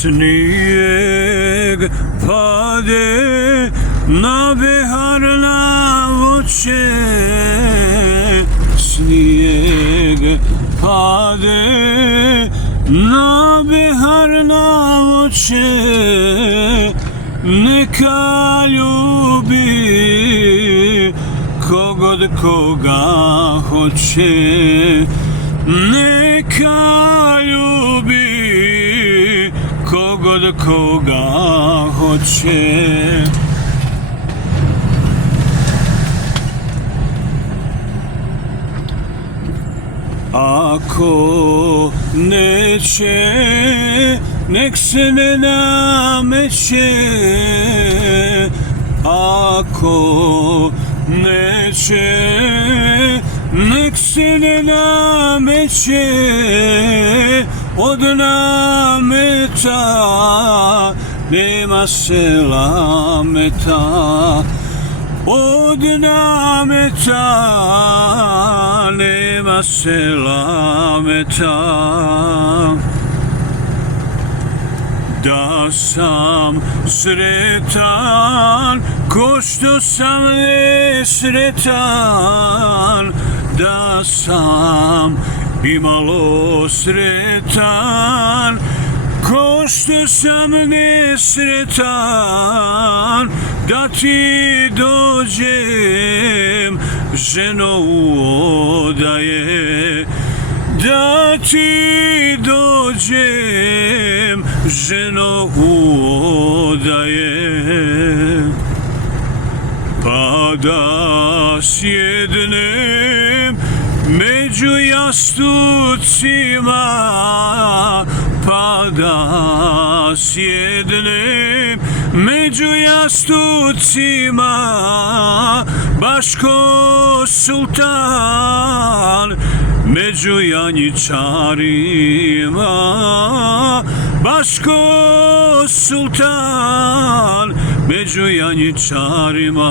Snijeg pade na behar na voće, snijeg pade na behar na voće, neka ljubi kogod koga hoće, neka ljubi kogod koga hoće. Ako neće, nek se ne nameće. Ako neće, nek se ne nameće. Od nameta nema se lameta. Od nameta nema se lameta. Da sam sretan ko što sam nesretan, da sam imalo sretan ko što sam nesretan, da ti dođem ženo u odaje, da ti dođem ženo u odaje, pa da sjednem među jastucima, pa da sjednem među jastucima, baš ko sultan među janjičarima, baš ko sultan među janjičarima.